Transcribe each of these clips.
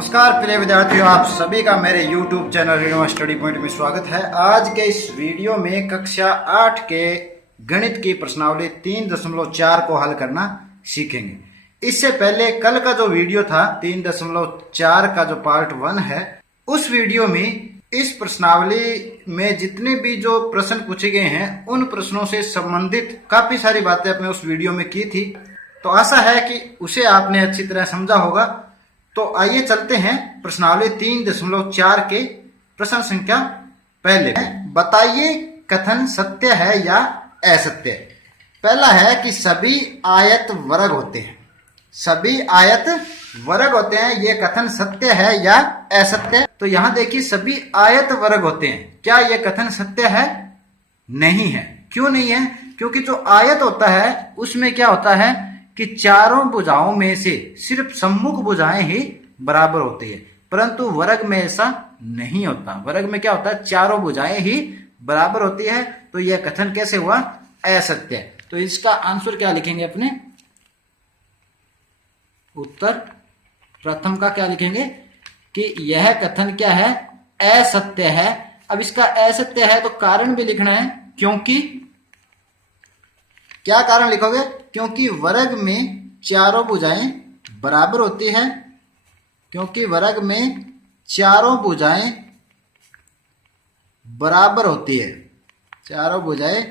नमस्कार प्रिय विद्यार्थियों, आप सभी का मेरे YouTube channel redo study point में स्वागत है। आज के इस वीडियो में कक्षा 8 के गणित की प्रश्नावली 3.4 को हल करना सीखेंगे। इससे पहले कल का जो वीडियो था 3.4 का जो पार्ट 1 है, उस वीडियो में इस प्रश्नावली में जितने भी जो प्रश्न पूछे गए हैं उन प्रश्नों से संबंधित काफी सारी बातें अपने उस वीडियो में की थी। तो आशा है कि उसे आपने अच्छी तरह समझा होगा। तो आइए चलते हैं प्रश्नावली 3.4 के प्रश्न संख्या पहले। बताइए कथन सत्य है या असत्य। पहला है कि सभी आयत वर्ग होते हैं। सभी आयत वर्ग होते हैं, ये कथन सत्य है या असत्य। तो यहां देखिए सभी आयत वर्ग होते हैं, क्या ये कथन सत्य है? नहीं है। क्यों नहीं है? क्योंकि जो आयत होता है उसमें क्या होता है कि चारों भुजाओं में से सिर्फ सम्मुख भुजाएं ही बराबर होती है, परंतु वर्ग में ऐसा नहीं होता। वर्ग में क्या होता है, चारों भुजाएं ही बराबर होती है। तो यह कथन कैसे हुआ? असत्य। तो इसका आंसर क्या लिखेंगे अपने? उत्तर प्रथम का क्या लिखेंगे कि यह कथन क्या है? असत्य है। अब इसका असत्य है तो कारण भी लिखना है, क्योंकि क्या कारण लिखोगे? क्योंकि वर्ग में चारों भुजाएं बराबर होती है। क्योंकि वर्ग में चारों भुजाएं बराबर होती है। चारों भुजाएं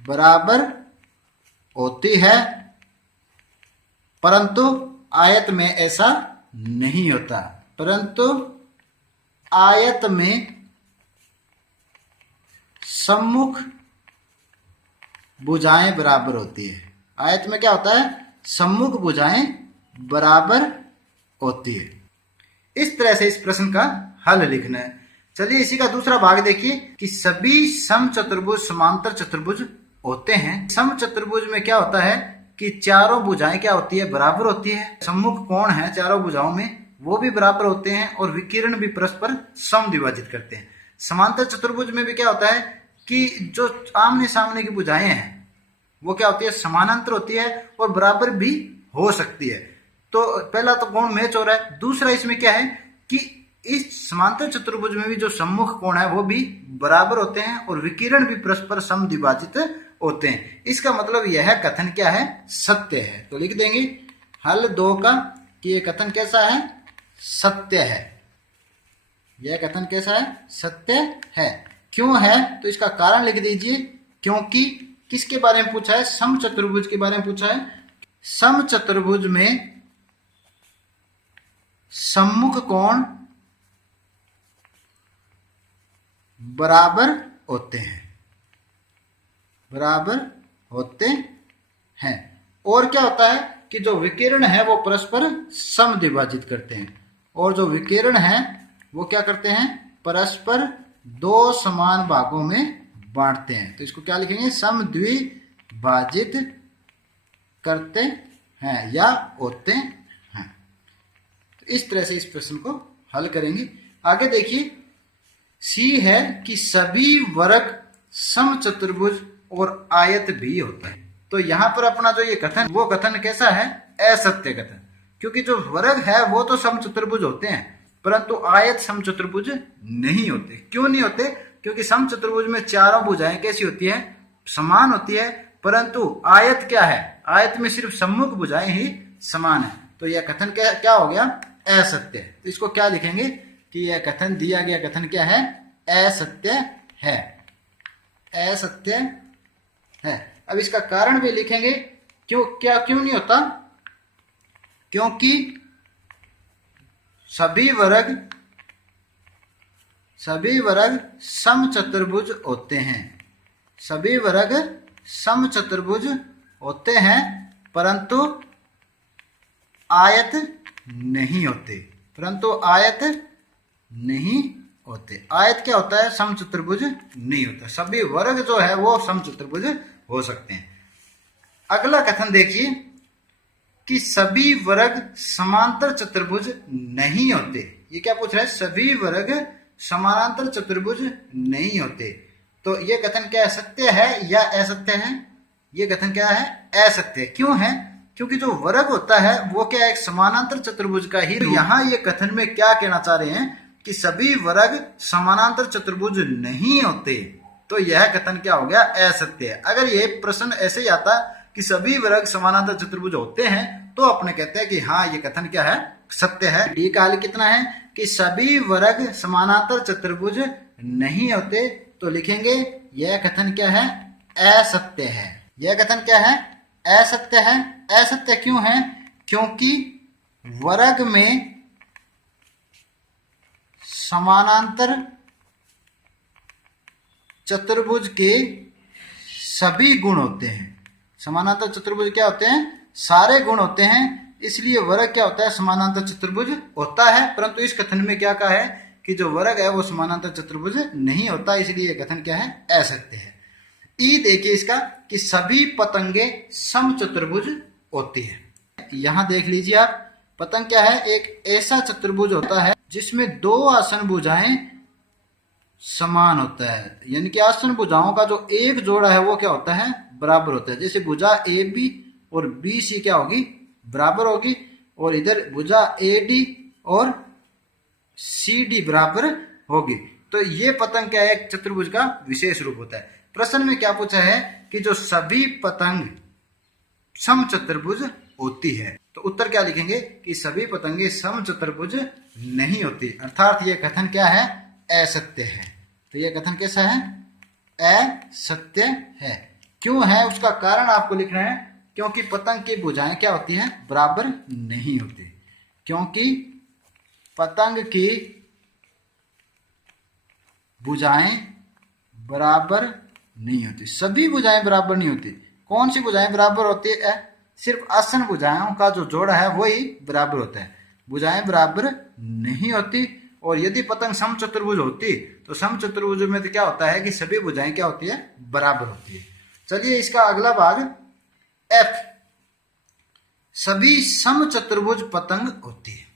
बराबर होती है, परंतु आयत में ऐसा नहीं होता। परंतु आयत में सम्मुख भुजाएं बराबर होती है। आयत में क्या होता है? सम्मुख भुजाएं बराबर होती है। इस तरह से इस प्रश्न का हल लिखना है। चलिए इसी का दूसरा भाग देखिए कि सभी समचतुर्भुज समांतर चतुर्भुज होते हैं। समचतुर्भुज में क्या होता है कि चारों भुजाएं क्या होती है? बराबर होती है। सम्मुख कोण है चारों भुजाओं में, वो भी बराबर होते हैं और विकिरण भी परस्पर समद्विभाजित करते हैं। समांतर चतुर्भुज में भी क्या होता है कि जो आमने सामने की भुजाएं हैं वो क्या होती है? समानांतर होती है और बराबर भी हो सकती है। तो पहला तो कोण मैच हो रहा है। दूसरा इसमें क्या है कि इस समांतर चतुर्भुज में भी जो सम्मुख कोण है वो भी बराबर होते हैं और विकिरण भी परस्पर समद्विभाजित होते हैं। इसका मतलब यह कथन क्या है? सत्य है। तो लिख देंगे हल 2 का कि यह कथन कैसा है? सत्य है। यह कथन कैसा है? सत्य है। क्यों है? तो इसका कारण लिख दीजिए। क्योंकि किसके बारे में पूछा है? समचतुर्भुज के बारे में पूछा है। समचतुर्भुज में सम्मुख कोण बराबर होते हैं। बराबर होते हैं। और क्या होता है कि जो विकिरण है वो परस्पर समद्विभाजित करते हैं। और जो विकिरण है वो क्या करते हैं? परस्पर 2 समान भागों में बांटते हैं। तो इसको क्या लिखेंगे? समद्विभाजित करते हैं या होते हैं। तो इस तरह से इस प्रश्न को हल करेंगे। आगे देखिए सी है कि सभी वर्ग समचतुर्भुज और आयत भी होता है। तो यहां पर अपना जो ये कथन, वो कथन कैसा है? असत्य कथन। क्योंकि जो वर्ग है वो तो समचतुर्भुज होते हैं, परंतु आयत समचतुर्भुज नहीं होते। क्यों नहीं होते? क्योंकि समचतुर्भुज में चारों भुजाएं कैसी होती है? समान होती है, परंतु आयत क्या है? आयत में सिर्फ सम्मुख भुजाएं ही समान है। तो यह कथन क्या हो गया? असत्य। तो इसको क्या लिखेंगे कि यह कथन, दिया गया कथन क्या है? असत्य है। असत्य है। अब इसका कारण भी लिखेंगे। क्यों नहीं होता? क्योंकि सभी वर्ग समचतुर्भुज होते हैं। सभी वर्ग समचतुर्भुज होते हैं, परंतु आयत नहीं होते। परंतु आयत नहीं होते। आयत क्या होता है? समचतुर्भुज नहीं होता। सभी वर्ग जो है वो समचतुर्भुज हो सकते हैं। अगला कथन देखिए कि सभी वर्ग समांतर चतुर्भुज नहीं होते। ये क्या पूछ रहा है? सभी वर्ग समानांतर चतुर्भुज नहीं होते। तो ये कथन क्या है? सत्य है या असत्य है? ये कथन क्या है? असत्य। क्यों है? क्योंकि जो वर्ग होता है वो क्या है, एक समानांतर चतुर्भुज का ही। यहाँ ये कथन में क्या कहना चाह रहे हैं कि सभी वर्ग समानांतर चतुर्भुज नहीं होते, तो यह कथन क्या हो गया, असत्य है। अगर ये प्रश्न ऐसे ही आता कि सभी वर्ग समानांतर चतुर्भुज होते हैं तो अपने कहते हैं कि हाँ ये कथन क्या है, सत्य है। डी का हल कितना है कि सभी वर्ग समानांतर चतुर्भुज नहीं होते, तो लिखेंगे यह कथन क्या है, असत्य है। यह कथन क्या है, असत्य है। असत्य क्यों है, क्योंकि वर्ग में समानांतर चतुर्भुज के सभी गुण होते हैं। समानांतर चतुर्भुज क्या होते हैं, सारे गुण होते हैं, इसलिए वर्ग क्या होता है, समानांतर चतुर्भुज होता है। परंतु इस कथन में क्या कहा है कि जो वर्ग है वो समानांतर चतुर्भुज नहीं होता, इसलिए यह कथन क्या है, असत्य है। ई देखिए इसका कि सभी पतंगे समचतुर्भुज होती है। यहां देख लीजिए आप, पतंग क्या है, एक ऐसा चतुर्भुज होता है जिसमें दो आसन भुजाएं समान होता है, यानी कि आसन भुजाओं का जो एक जोड़ा है वो क्या होता है, बराबर होता है। जैसे भुजा ए बी और बी सी क्या होगी, बराबर होगी, और इधर भुजा ए डी और सी डी बराबर होगी। तो ये पतंग क्या है, एक चतुर्भुज का विशेष रूप होता है। प्रश्न में क्या पूछा है कि जो सभी पतंग समचतुर्भुज होती है, तो उत्तर क्या लिखेंगे कि सभी पतंगे समचतुर्भुज नहीं होती, अर्थात ये कथन क्या है, असत्य है। तो यह कथन कैसा है, असत्य है। क्यों है, उसका कारण आपको लिखना है, क्योंकि पतंग की भुजाएं क्या होती हैं, बराबर नहीं होती। क्योंकि पतंग की भुजाएं बराबर नहीं होती, सभी भुजाएं बराबर नहीं होती। कौन सी भुजाएं बराबर होती है, सिर्फ आसन भुजाओं का जो जोड़ा है वही बराबर होता है, भुजाएं बराबर नहीं होती। और यदि पतंग समचतुर्भुज होती तो समचतुर्भुज में तो क्या होता है कि सभी भुजाएं क्या होती है, बराबर होती है। चलिए इसका अगला भाग एफ, सभी समचतुर्भुज पतंग होती है।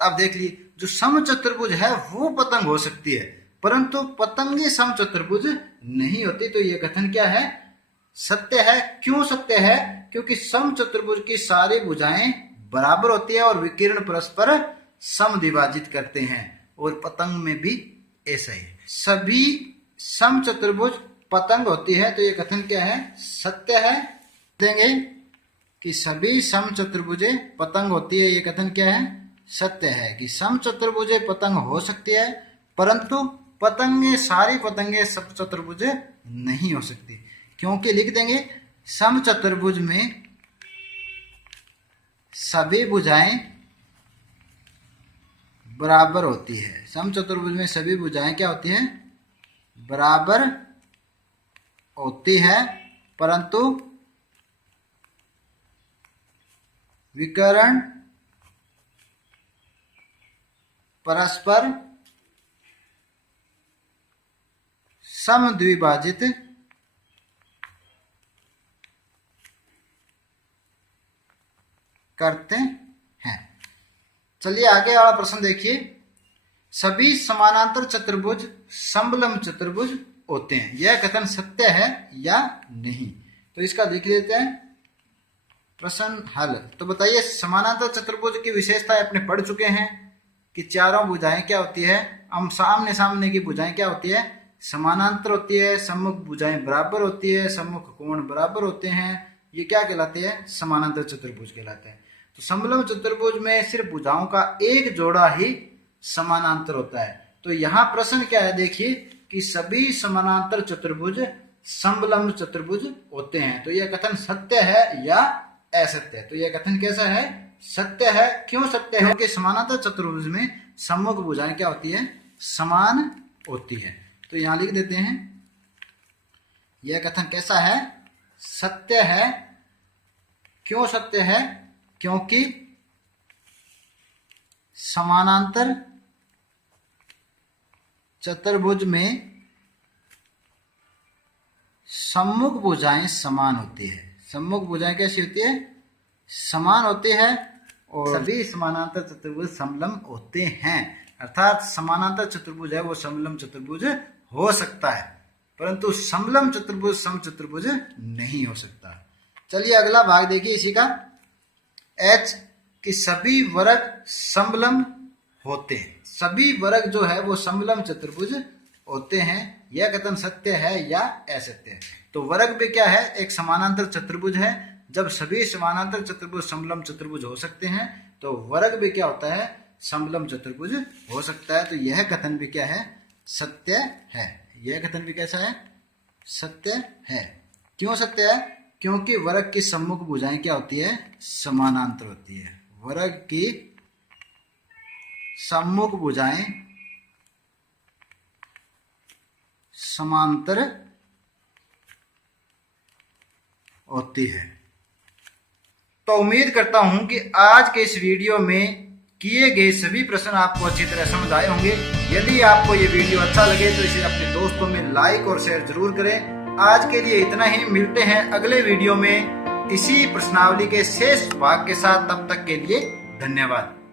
तो आप देख लीजिए, जो समचतुर्भुज है वो पतंग हो सकती है, परंतु पतंगे समचतुर्भुज नहीं होती, तो ये कथन क्या है, सत्य है। क्यों सत्य है, क्योंकि समचतुर्भुज की सारी भुजाएं बराबर होती है और विकिरण परस्पर समद्विभाजित करते हैं, और पतंग में भी ऐसा ही है। सभी समचतुर्भुज पतंग होती है, तो ये कथन क्या है, सत्य है। देंगे कि सभी समचतुर्भुजे पतंग होती है, ये कथन क्या है, सत्य है। कि समचतुर्भुजे पतंग हो सकती है, परंतु पतंगे सारी पतंगे समचतुर्भुज नहीं हो सकती, क्योंकि लिख देंगे समचतुर्भुज में सभी भुजाएं बराबर होती है। समचतुर्भुज में सभी भुजाएं क्या होती हैं, बराबर होती है, परंतु विकर्ण परस्पर समद्विभाजित करते हैं। चलिए आगे वाला प्रश्न देखिए, सभी समानांतर चतुर्भुज समलंब चतुर्भुज होते हैं, यह कथन सत्य है या नहीं। तो इसका लिख लेते हैं प्रश्न हल। तो बताइए, समानांतर चतुर्भुज की विशेषता अपने पढ़ चुके हैं कि चारों भुजाएं क्या होती है, हम सामने सामने की भुजाएं क्या होती है, समानांतर होती है, सम्मुख भुजाएं बराबर होती है, सम्मुख कोण बराबर होते हैं, ये क्या कहलाते हैं, समानांतर चतुर्भुज कहलाते हैं। तो समलंब चतुर्भुज में सिर्फ भुजाओं का एक जोड़ा ही समानांतर होता है। तो यहाँ प्रश्न क्या है, देखिए कि सभी समानांतर चतुर्भुज समलंब चतुर्भुज होते हैं, तो यह कथन सत्य है या असत्य है। तो यह कथन कैसा है, सत्य है। क्यों सत्य है, क्योंकि समानांतर चतुर्भुज में सम्मुख भुजाएं क्या होती है, समान होती है। तो यहां लिख देते हैं, यह कथन कैसा है, सत्य है। क्यों सत्य है, क्योंकि समानांतर चतुर्भुज में सम्मुख भुजाएं समान होती है। सम्मुख भुजाएं कैसी होती है, समान होती है, और सभी समानांतर चतुर्भुज समलंब होते हैं, अर्थात समानांतर चतुर्भुज है वो समलंब चतुर्भुज हो सकता है, परंतु समलंब चतुर्भुज समचतुर्भुज नहीं हो सकता। चलिए अगला भाग देखिए इसी का, एच कि सभी वर्ग समलंब होते हैं। सभी वर्ग जो है वो समलंब चतुर्भुज होते हैं। यह कथन सत्य है या असत्य है। तो वर्ग भी क्या है, एक समानांतर चतुर्भुज है। जब सभी समानांतर चतुर्भुज समलंब चतुर्भुज हो सकते हैं तो वर्ग भी क्या होता है, समलंब चतुर्भुज हो सकता है। तो यह कथन भी क्या है, सत्य है। यह कथन भी कैसा है, सत्य है। क्यों सत्य है, क्योंकि वर्ग की सम्मुख भुजाएं क्या होती है, समानांतर होती है। वर्ग की सम्मुख भुजाएं समांतर होती है। तो उम्मीद करता हूं कि आज के इस वीडियो में किए गए सभी प्रश्न आपको अच्छी तरह समझ आए होंगे। यदि आपको ये वीडियो अच्छा लगे तो इसे अपने दोस्तों में लाइक और शेयर जरूर करें। आज के लिए इतना ही, मिलते हैं अगले वीडियो में इसी प्रश्नावली के शेष भाग के साथ। तब तक के लिए धन्यवाद।